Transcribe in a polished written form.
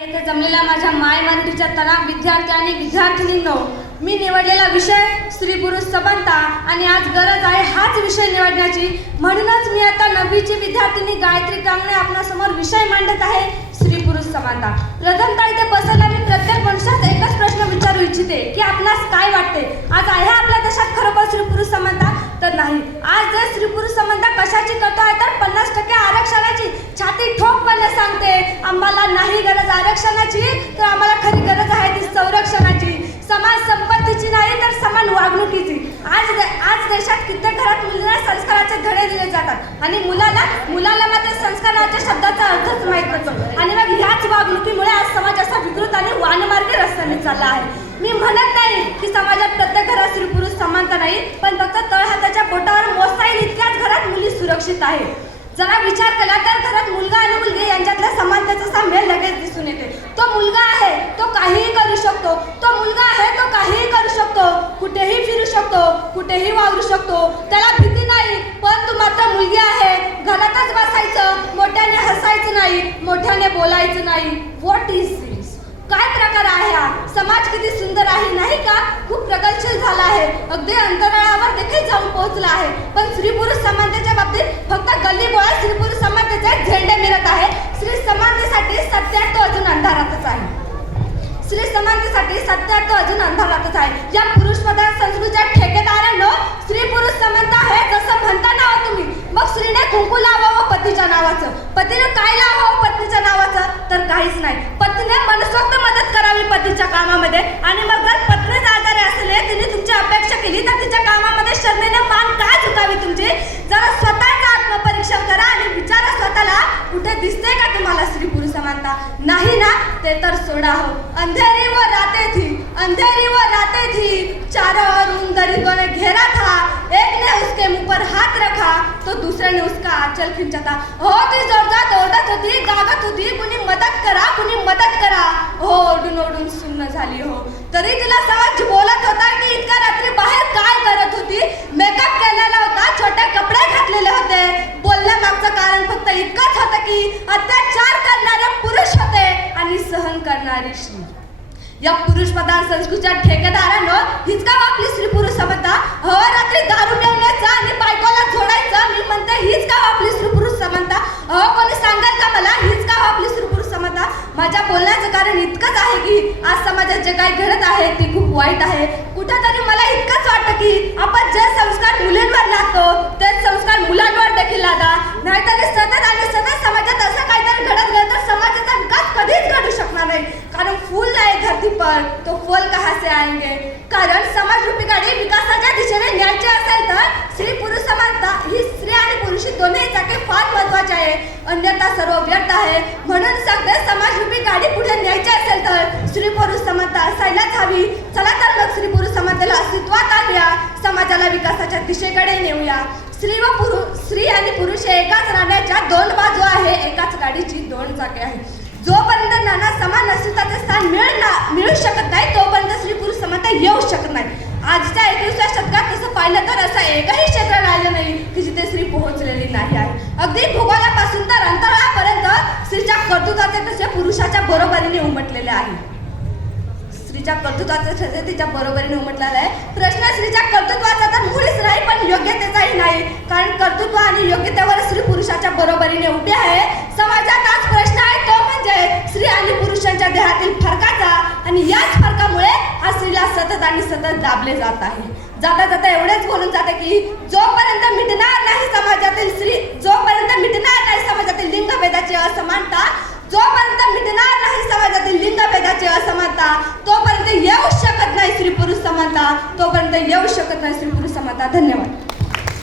येथे जमलेल्या माझ्या माय मराठीच्या तणाव विद्यार्थी आणि विद्यार्थिनींनो, मी निवडलेला विषय स्त्री पुरुष समानता आणि आज गरज आहे हाच विषय निवडण्याची. म्हणूनच मी आता 9वीची विद्यार्थिनी गायत्री कांगणे आपणासमोर विषय मांडत आहे, स्त्री पुरुष समानता. प्रथमतः इथे बसायला मी प्रत्येक मनुष्यास एकच प्रश्न विचारू इच्छिते की आपणास काय वाटते, आज आहे आपल्या देशात खरोखर स्त्री पुरुष समानता? तर नाही. आज जर स्त्री पुरुष समानता कशाची करतो आहे तर 50% आरक्षणाची. छाती ठोकपणे सांगते, आम्हाला नाही गरज आरक्षणाची, तर आम्हाला खरी गरज आहे ती संरक्षणाची. समान संपत्तीची नाही तर समान वागणुकीची. आज देशात कित्येक घरात मुलींना संस्काराचे धडे दिले जातात आणि मुलाला मात्र संस्काराच्या शब्दाचा अर्थच माहीत नसतो. आणि मग ह्याच वागणुकीमुळे आज समाज असा विकृत आणि वानमार्गी रस्त्याने चालला आहे. मी म्हणत नाही की समाजात प्रत्येक घरात स्त्री पुरुष समानता नाही, पण फक्त तळहाताच्या बोटावर मोजता येईल इतक्याच घरात मुली सुरक्षित आहे. जरा विचार केला तर घरात मुलगा आणि मुलगी यांच्यातल्या समानतेचा साम्य लगेच दिसून येते. तो मुलगा आहे तो काहीही करू शकतो, तो मुलगा आहे तो काहीही करू शकतो, कुठेही फिरू शकतो, कुठेही वावरू शकतो, त्याला भीती नाही. पण तू मात्र मुलगी आहे, घरातच बसायचं, मोठ्याने हसायचं नाही, मोठ्याने बोलायचं नाही. व्हॉट इज दिस? काय प्रकार आहे हा? समाज किती सुंदर आहे नाही का? खूप प्रगतशील झाला आहे, अगदी अंतराळावर देखील जाऊन पोहोचला आहे. पण स्त्री पुरुष समानतेच्या बाबतीत फक्त गल्लीबोळात स्त्री पुरुष समानतेचे झेंडे मिळत आहे. स्त्री समानतेसाठी सत्य तो अजून अंधारातच आहे. स्त्री समानतेसाठी सत्य तो अजून अंधारातच आहे. या पुरुष प्रधान संस्कृतीच्या ठेकेदारांनो, स्त्री पुरुष समानता आहे जसं म्हणता ना तुम्ही, मग स्त्रीने कुंकू लावावं पतीच्या नावाचं, पतीने काय लावावं पत्नीच्या नावाचं? तर काहीच नाही. पत्नीने मनसोक्त मदत करावी पतीच्या कामामध्ये. आणि मग जर पत्नीच आजारी असले, तिने तुमची अपेक्षा केली तर तिच्या कामामध्ये शर्मेने मान का झुकावी तुमची? जरा स्वतःचं आत्मपरीक्षण करा आणि विचारा स्वतःला, कुठे दिसते का तुम्हाला स्त्री पुरुष समानता? नाही ना? ते तर सोडा हो. अंधेरी वो रातें थी, अंधेरी वो रातें थी, चारों ओर उन गरीबों ने घेरा था, एक ने उसके मुंह पर हाथ रखा तो दूसरे ने उसका आंचल खींचा था. हो ती जोरदार ओरडत होती, गागत होती, कुणी मदत करा, कुणी मदत करा. हो ओरडून ओरडून सुन्न झाली हो. तरी तिला समज बोलत होता की इतक्या रात्री बाहेर काय करत होती? मेकअप केलेला होता, छोटे कपडे घातलेले होते. बोलण्यामागचं कारण फक्त इतकंच होतं की अत्याचार करणारे पुरुष होते आणि सहन करणारी स्त्री. या पुरुष प्रधान संस्कृतीच्या ठेकेदारांनो, हीच का आपली स्त्री पुरुष समानता? हो रात्री दारू पिण्याचं आणि बायकोला जोडायचं, मी म्हणते हीच का आपली स्त्री पुरुष समानता? हो कोणी सांगाल का मला हीच का आपली स्त्री पुरुष समानता? माझ्या बोलण्याचं कारण इतकंच आहे की आज समाजात जे काही घडत आहे ते खूप वाईट आहे. कुठेतरी मला इतकंच वाटतं की आपण जे संस्कार मुलींवर लागतो तेच संस्कार मुलांवर देखील लादा. नाहीतरी सतत समाजात असं काहीतरी घडत गेलं तर समाजाचा विकास कधीच घडू शकणार नाही. कारण फूल नाही धरती पर तो फल कहाँ से आएंगे? कारण समाजरूपी गाडी विकासाच्या दिशेने न्यायची असेल तर स्त्री पुरुष समानता ही स्त्री आणि पुरुष दोन्ही चाके फार महत्वाचे आहे, अन्यथा सर्व व्यर्थ आहे. म्हणून सांगते, समाजरूपी गाडी पुढे न्यायची असेल तर स्त्री पुरुष समानता असायलाच हवी. चला तर मग स्त्री पुरुष समानतेला अस्तित्वात आणूया, समाजाला विकासाच्या दिशेकडे नेऊया. स्त्री आणि पुरुष हे एकाच नाण्याच्या दोन बाजू आहे, एकाच गाडीची दोन चाके आहे. जोपर्यंत नाना समान अस्तित्वाचे स्थान मिळू शकत नाही तोपर्यंत स्त्री पुरुष समानता येऊ शकत नाही. आजच्या 21व्या शतकात तसं पाहिलं तर असं एकही क्षेत्र राहिलं नाही की जिथे स्त्री पोहोचलेली नाही आहे. अगदी भूगोलापासून तर अंतराळापर्यंत स्त्रीच्या कर्तृत्वाचे तसे पुरुषाच्या बरोबरीने उमटलेले आहे. स्त्रीच्या कर्तृत्वाचे ठसे तिच्या बरोबरीने उमटलेला आहे. प्रश्न स्त्रीच्या कर्तृत्वाचा तर मुळीच नाही, पण योग्यतेचाही नाही. कारण कर्तृत्व आणि योग्यतेवर स्त्री पुरुषाच्या बरोबरीने उभी आहे. समाजात आज प्रश्न आहे तो म्हणजे स्त्री आणि पुरुषांच्या देहातील फरकाचा. आणि याच फरकामुळे आज स्त्रीला सतत आणि सतत दाबले जात आहे. जाता जाता एवढेच बोलून जाते की जोपर्यंत मिटणार नाही समाजातील लिंगभेदाची असमानता, जोपर्यंत मिटणार नाही समाजातील लिंगभेदाची असमानता, तोपर्यंत येऊ शकत नाही स्त्री पुरुष समानता, तोपर्यंत येऊ शकत नाही स्त्री पुरुष समानता. धन्यवाद.